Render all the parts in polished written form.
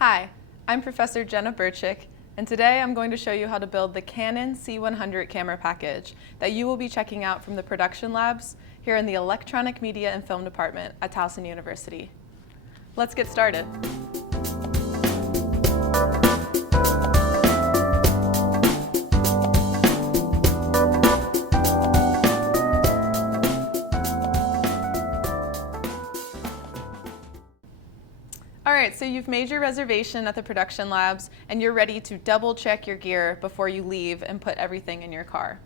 Hi, I'm Professor Jenna Burchick, and today I'm going to show you how to build the Canon C100 camera package that you will be checking out from the production labs here in the Electronic Media and Film Department at Towson University. Let's get started. All right, so you've made your reservation at the production labs and you're ready to double check your gear before you leave and put everything in your car.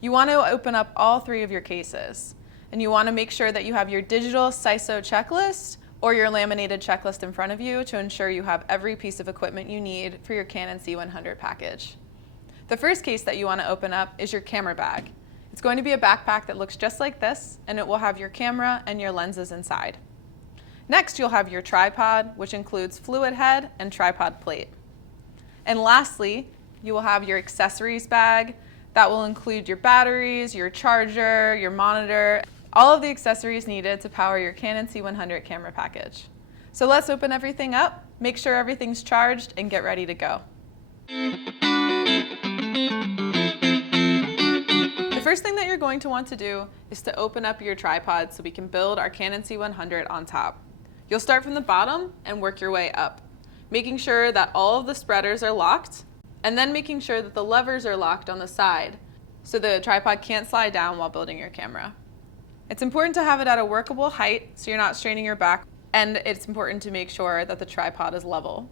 You want to open up all three of your cases, and you want to make sure that you have your digital CISO checklist or your laminated checklist in front of you to ensure you have every piece of equipment you need for your Canon C100 package. The first case that you want to open up is your camera bag. It's going to be a backpack that looks just like this, and it will have your camera and your lenses inside. Next, you'll have your tripod, which includes fluid head and tripod plate. And lastly, you will have your accessories bag that will include your batteries, your charger, your monitor, all of the accessories needed to power your Canon C100 camera package. So let's open everything up, make sure everything's charged, and get ready to go. The first thing that you're going to want to do is to open up your tripod so we can build our Canon C100 on top. You'll start from the bottom and work your way up, making sure that all of the spreaders are locked, and then making sure that the levers are locked on the side so the tripod can't slide down while building your camera. It's important to have it at a workable height so you're not straining your back, and it's important to make sure that the tripod is level.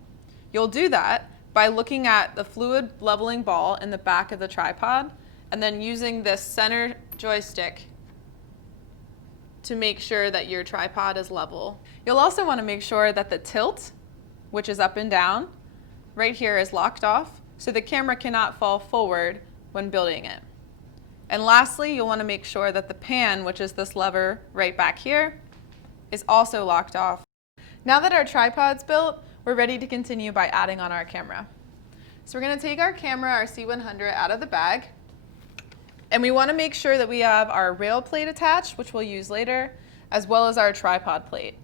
You'll do that by looking at the fluid leveling ball in the back of the tripod and then using this center joystick to make sure that your tripod is level. You'll also want to make sure that the tilt, which is up and down, right here is locked off so the camera cannot fall forward when building it. And lastly, you'll want to make sure that the pan, which is this lever right back here, is also locked off. Now that our tripod's built, we're ready to continue by adding on our camera. So we're going to take our camera, our C100, out of the bag. And we want to make sure that we have our rail plate attached, which we'll use later, as well as our tripod plate.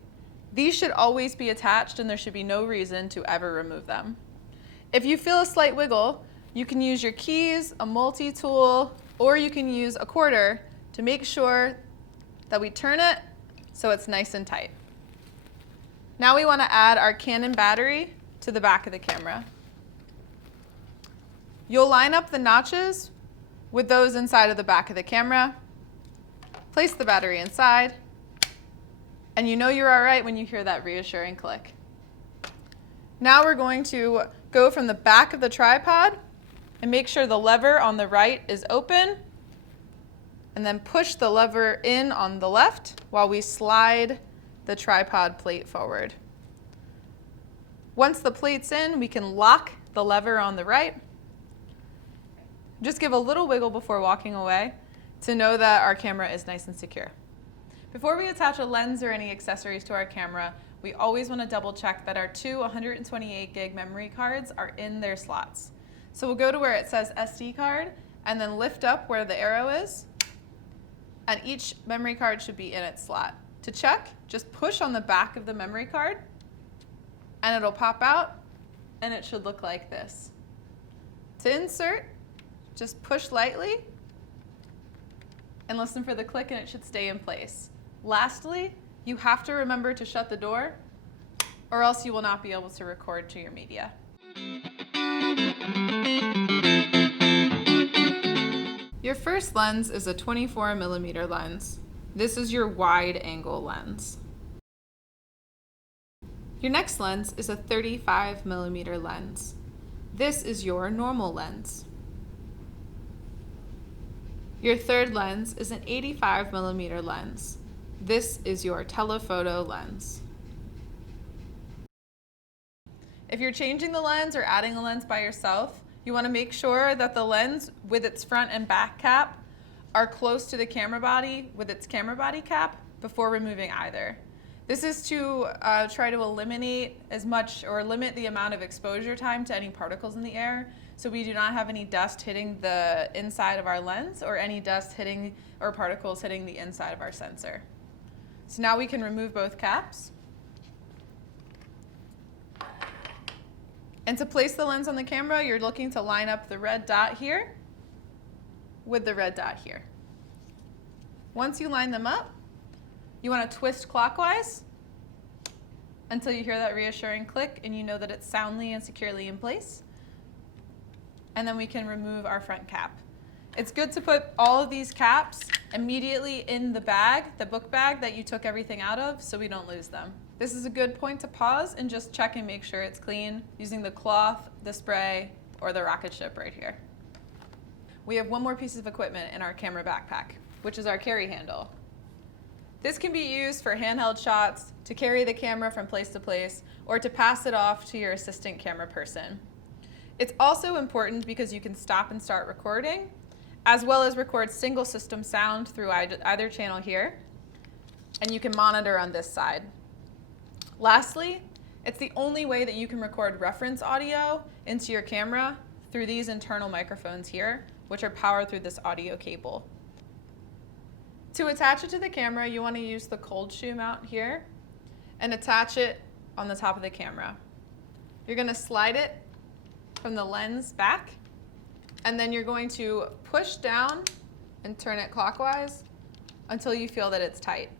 These should always be attached and there should be no reason to ever remove them. If you feel a slight wiggle, you can use your keys, a multi-tool, or you can use a quarter to make sure that we turn it so it's nice and tight. Now we want to add our Canon battery to the back of the camera. You'll line up the notches with those inside of the back of the camera, place the battery inside, and you know you're all right when you hear that reassuring click. Now we're going to go from the back of the tripod and make sure the lever on the right is open, and then push the lever in on the left while we slide the tripod plate forward. Once the plate's in, we can lock the lever on the right. Just give a little wiggle before walking away to know that our camera is nice and secure. Before we attach a lens or any accessories to our camera, we always want to double check that our two 128 gig memory cards are in their slots. So we'll go to where it says SD card and then lift up where the arrow is, and each memory card should be in its slot. To check, just push on the back of the memory card and it'll pop out and it should look like this. To insert, just push lightly and listen for the click and it should stay in place. Lastly, you have to remember to shut the door or else you will not be able to record to your media. Your first lens is a 24mm lens. This is your wide angle lens. Your next lens is a 35mm lens. This is your normal lens. Your third lens is an 85mm lens. This is your telephoto lens. If you're changing the lens or adding a lens by yourself, you want to make sure that the lens with its front and back cap are close to the camera body with its camera body cap before removing either. This is to try to eliminate as much or limit the amount of exposure time to any particles in the air, so we do not have any dust hitting the inside of our lens or any dust hitting or particles hitting the inside of our sensor. So now we can remove both caps. And to place the lens on the camera, you're looking to line up the red dot here with the red dot here. Once you line them up, you want to twist clockwise until you hear that reassuring click and you know that it's soundly and securely in place. And then we can remove our front cap. It's good to put all of these caps immediately in the bag, the book bag that you took everything out of, so we don't lose them. This is a good point to pause and just check and make sure it's clean using the cloth, the spray, or the rocket ship right here. We have one more piece of equipment in our camera backpack, which is our carry handle. This can be used for handheld shots, to carry the camera from place to place, or to pass it off to your assistant camera person. It's also important because you can stop and start recording, as well as record single system sound through either channel here, and you can monitor on this side. Lastly, it's the only way that you can record reference audio into your camera through these internal microphones here, which are powered through this audio cable. To attach it to the camera, you want to use the cold shoe mount here and attach it on the top of the camera. You're going to slide it from the lens back, and then you're going to push down and turn it clockwise until you feel that it's tight.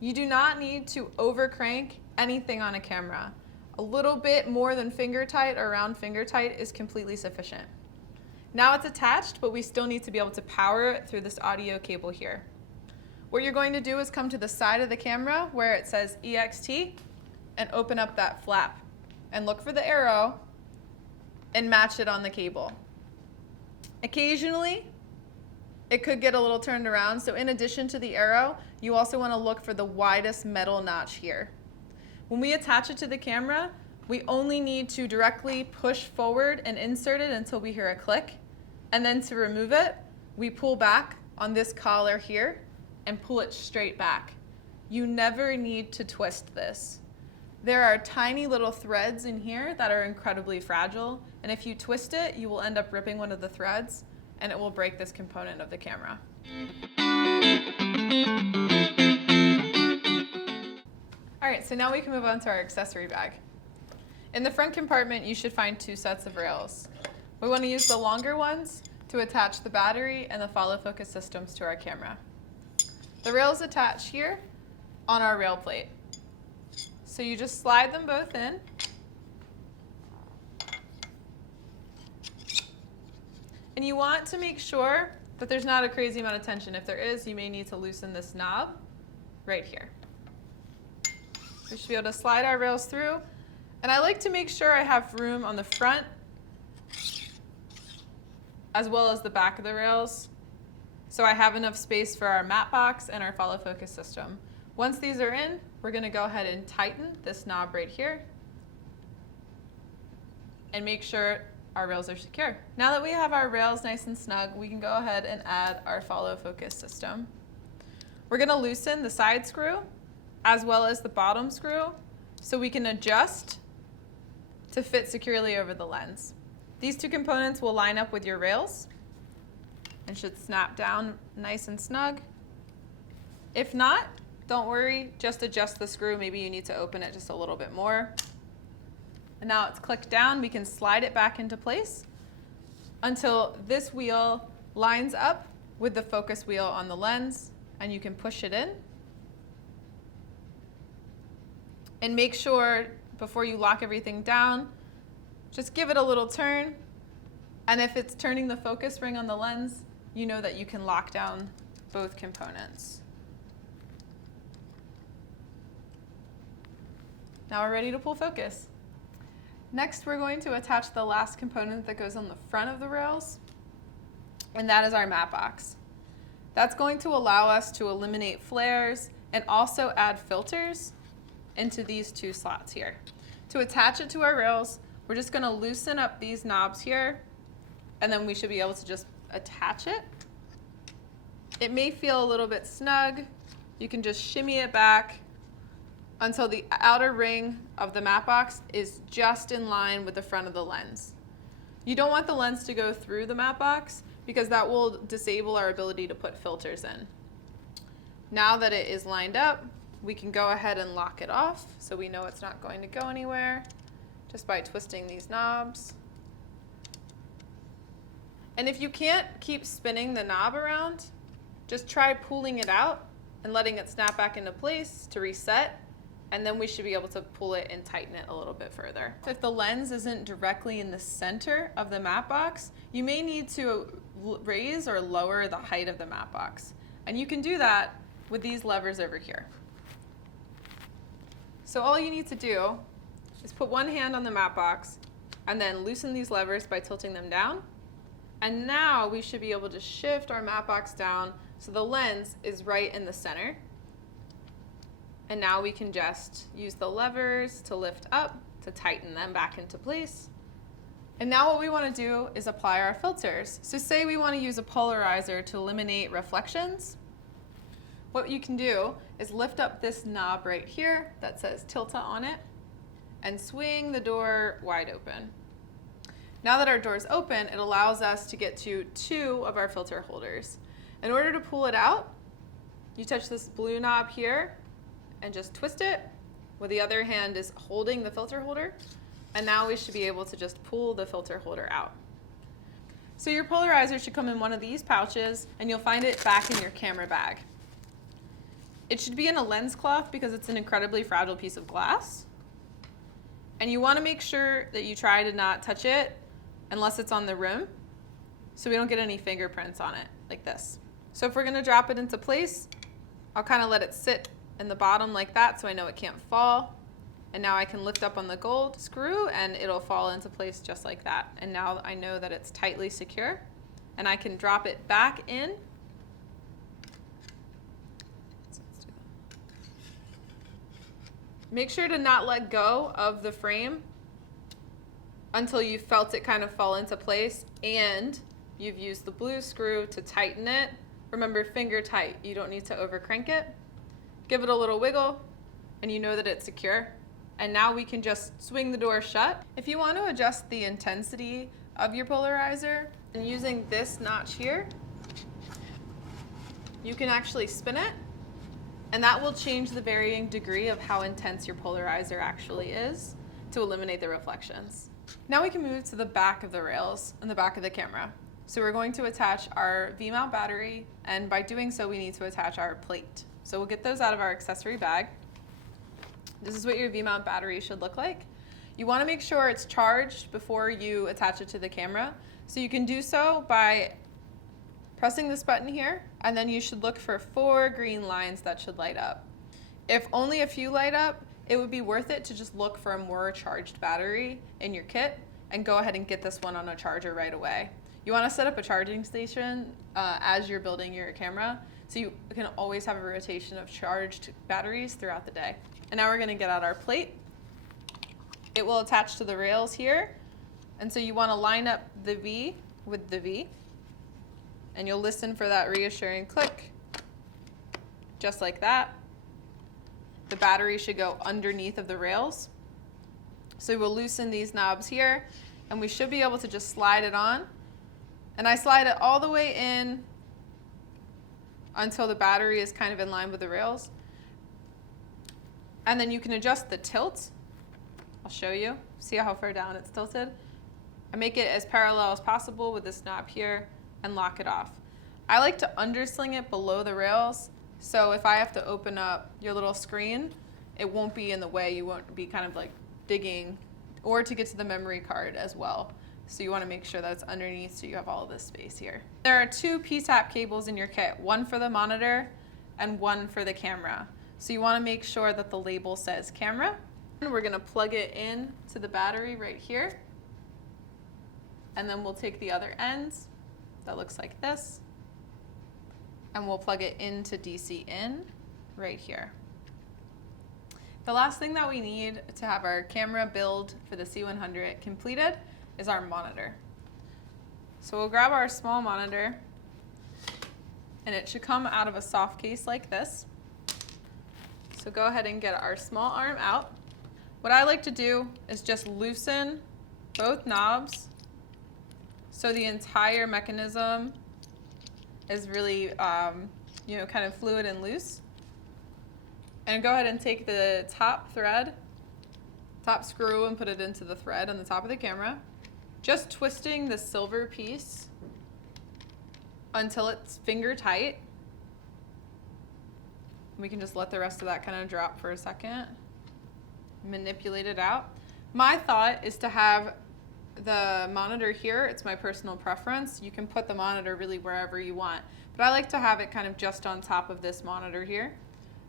You do not need to over crank anything on a camera. A little bit more than finger tight or around finger tight is completely sufficient. Now it's attached, but we still need to be able to power it through this audio cable here. What you're going to do is come to the side of the camera where it says EXT and open up that flap and look for the arrow and match it on the cable. Occasionally, it could get a little turned around, so in addition to the arrow, you also want to look for the widest metal notch here. When we attach it to the camera, we only need to directly push forward and insert it until we hear a click, and then to remove it, we pull back on this collar here and pull it straight back. You never need to twist this. There are tiny little threads in here that are incredibly fragile, and if you twist it, you will end up ripping one of the threads, and it will break this component of the camera. All right, so now we can move on to our accessory bag. In the front compartment, you should find two sets of rails. We want to use the longer ones to attach the battery and the follow focus systems to our camera. The rails attach here on our rail plate. So you just slide them both in. And you want to make sure that there's not a crazy amount of tension. If there is, you may need to loosen this knob right here. We should be able to slide our rails through. And I like to make sure I have room on the front as well as the back of the rails, so I have enough space for our matte box and our follow focus system. Once these are in, we're going to go ahead and tighten this knob right here and make sure our rails are secure. Now that we have our rails nice and snug, we can go ahead and add our follow focus system. We're going to loosen the side screw as well as the bottom screw so we can adjust to fit securely over the lens. These two components will line up with your rails and should snap down nice and snug. If not, don't worry, just adjust the screw. Maybe you need to open it just a little bit more. And now it's clicked down, we can slide it back into place until this wheel lines up with the focus wheel on the lens, and you can push it in. And make sure before you lock everything down, just give it a little turn. And if it's turning the focus ring on the lens, you know that you can lock down both components. Now we're ready to pull focus. Next, we're going to attach the last component that goes on the front of the rails, and that is our matte box. That's going to allow us to eliminate flares and also add filters into these two slots here. To attach it to our rails, we're just going to loosen up these knobs here, and then we should be able to just attach it. It may feel a little bit snug. You can just shimmy it back until the outer ring of the matte box is just in line with the front of the lens. You don't want the lens to go through the matte box because that will disable our ability to put filters in. Now that it is lined up, we can go ahead and lock it off so we know it's not going to go anywhere. just by twisting these knobs. And if you can't keep spinning the knob around, just try pulling it out and letting it snap back into place to reset, and then we should be able to pull it and tighten it a little bit further. If the lens isn't directly in the center of the matte box, you may need to raise or lower the height of the matte box. And you can do that with these levers over here. So all you need to do is put one hand on the matte box and then loosen these levers by tilting them down. And now we should be able to shift our matte box down so the lens is right in the center. And now we can just use the levers to lift up, to tighten them back into place. And now what we want to do is apply our filters. So say we want to use a polarizer to eliminate reflections. What you can do is lift up this knob right here that says Tilta on it and swing the door wide open. Now that our door is open, it allows us to get to 2 of our filter holders. In order to pull it out, you touch this blue knob here and just twist it, where the other hand is holding the filter holder. And now we should be able to just pull the filter holder out. So your polarizer should come in one of these pouches, and you'll find it back in your camera bag. It should be in a lens cloth because it's an incredibly fragile piece of glass. And you want to make sure that you try to not touch it unless it's on the rim, so we don't get any fingerprints on it, like this. So if we're going to drop it into place, I'll kind of let it sit in the bottom like that so I know it can't fall. And now I can lift up on the gold screw and it'll fall into place just like that. And now I know that it's tightly secure, and I can drop it back in. Make sure to not let go of the frame until you felt it kind of fall into place and you've used the blue screw to tighten it. Remember, finger tight. You don't need to over crank it. Give it a little wiggle and you know that it's secure. And now we can just swing the door shut. If you want to adjust the intensity of your polarizer, and using this notch here, you can actually spin it, and that will change the varying degree of how intense your polarizer actually is to eliminate the reflections. Now we can move to the back of the rails and the back of the camera. So we're going to attach our V-mount battery, and by doing so we need to attach our plate. So we'll get those out of our accessory bag. This is what your V-mount battery should look like. You want to make sure it's charged before you attach it to the camera. So you can do so by pressing this button here, and then you should look for 4 green lines that should light up. If only a few light up, it would be worth it to just look for a more charged battery in your kit and go ahead and get this one on a charger right away. You want to set up a charging station as you're building your camera, so you can always have a rotation of charged batteries throughout the day. And now we're going to get out our plate. It will attach to the rails here. And so you want to line up the V with the V. And you'll listen for that reassuring click, just like that. The battery should go underneath of the rails. So we'll loosen these knobs here, and we should be able to just slide it on. And I slide it all the way in until the battery is kind of in line with the rails. And then you can adjust the tilt. I'll show you. See how far down it's tilted? I make it as parallel as possible with this knob here and lock it off. I like to undersling it below the rails, so if I have to open up your little screen, it won't be in the way. You won't be kind of like digging, or to get to the memory card as well. So you want to make sure that it's underneath so you have all of this space here. There are 2 P-tap cables in your kit, one for the monitor and one for the camera. So you want to make sure that the label says camera. And we're going to plug it in to the battery right here. And then we'll take the other ends that looks like this, and we'll plug it into DC in right here. The last thing that we need to have our camera build for the C100 completed is our monitor. So we'll grab our small monitor, and it should come out of a soft case like this. So go ahead and get our small arm out. What I like to do is just loosen both knobs so the entire mechanism is really kind of fluid and loose. And go ahead and take the top thread, top screw and put it into the thread on the top of the camera. Just twisting the silver piece until it's finger tight. We can just let the rest of that kind of drop for a second. Manipulate it out. My thought is to have the monitor here. It's my personal preference. You can put the monitor really wherever you want, but I like to have it kind of just on top of this monitor here.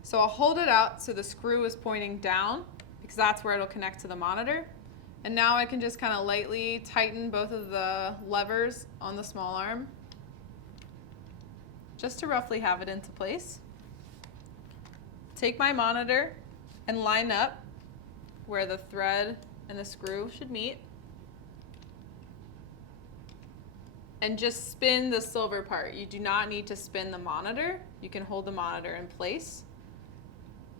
So I'll hold it out so the screw is pointing down because that's where it'll connect to the monitor. And now I can just kind of lightly tighten both of the levers on the small arm just to roughly have it into place. Take my monitor and line up where the thread and the screw should meet. And just spin the silver part. You do not need to spin the monitor. You can hold the monitor in place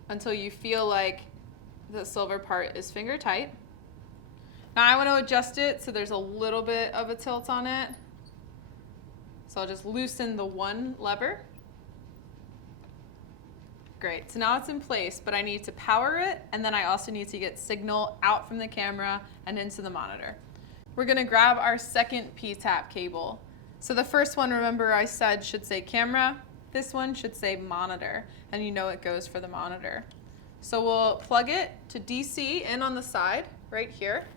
until you feel like the silver part is finger tight. Now I want to adjust it so there's a little bit of a tilt on it. So I'll just loosen the one lever. Great, so now it's in place, but I need to power it, and then I also need to get signal out from the camera and into the monitor. We're gonna grab our second P-tap cable. So the first one, remember I said should say camera. This one should say monitor, and you know it goes for the monitor. So we'll plug it to DC in on the side, right here.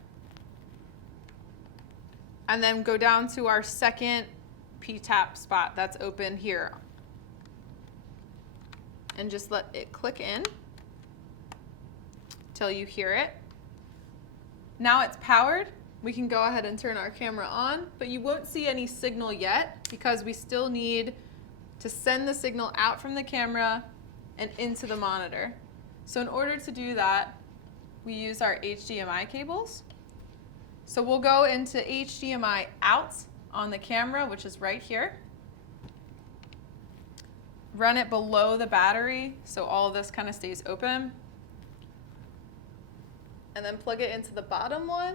And then go down to our second P-tap spot that's open here. And just let it click in till you hear it. Now it's powered. We can go ahead and turn our camera on, but you won't see any signal yet because we still need to send the signal out from the camera and into the monitor. So in order to do that, we use our HDMI cables. So we'll go into HDMI out on the camera, which is right here. Run it below the battery so all of this kind of stays open. And then plug it into the bottom one.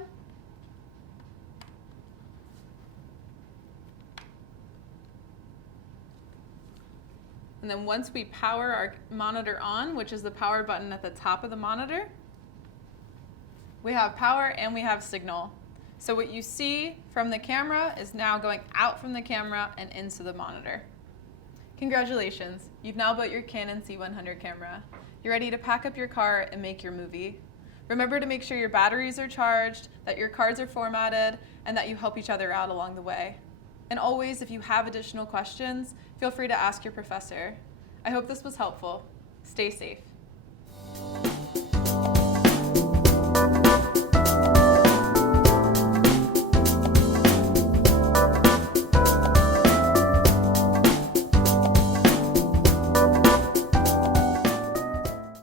And then once we power our monitor on, which is the power button at the top of the monitor, we have power and we have signal. So what you see from the camera is now going out from the camera and into the monitor. Congratulations, you've now built your Canon C100 camera. You're ready to pack up your car and make your movie. Remember to make sure your batteries are charged, that your cards are formatted, and that you help each other out along the way. And always, if you have additional questions, feel free to ask your professor. I hope this was helpful. Stay safe.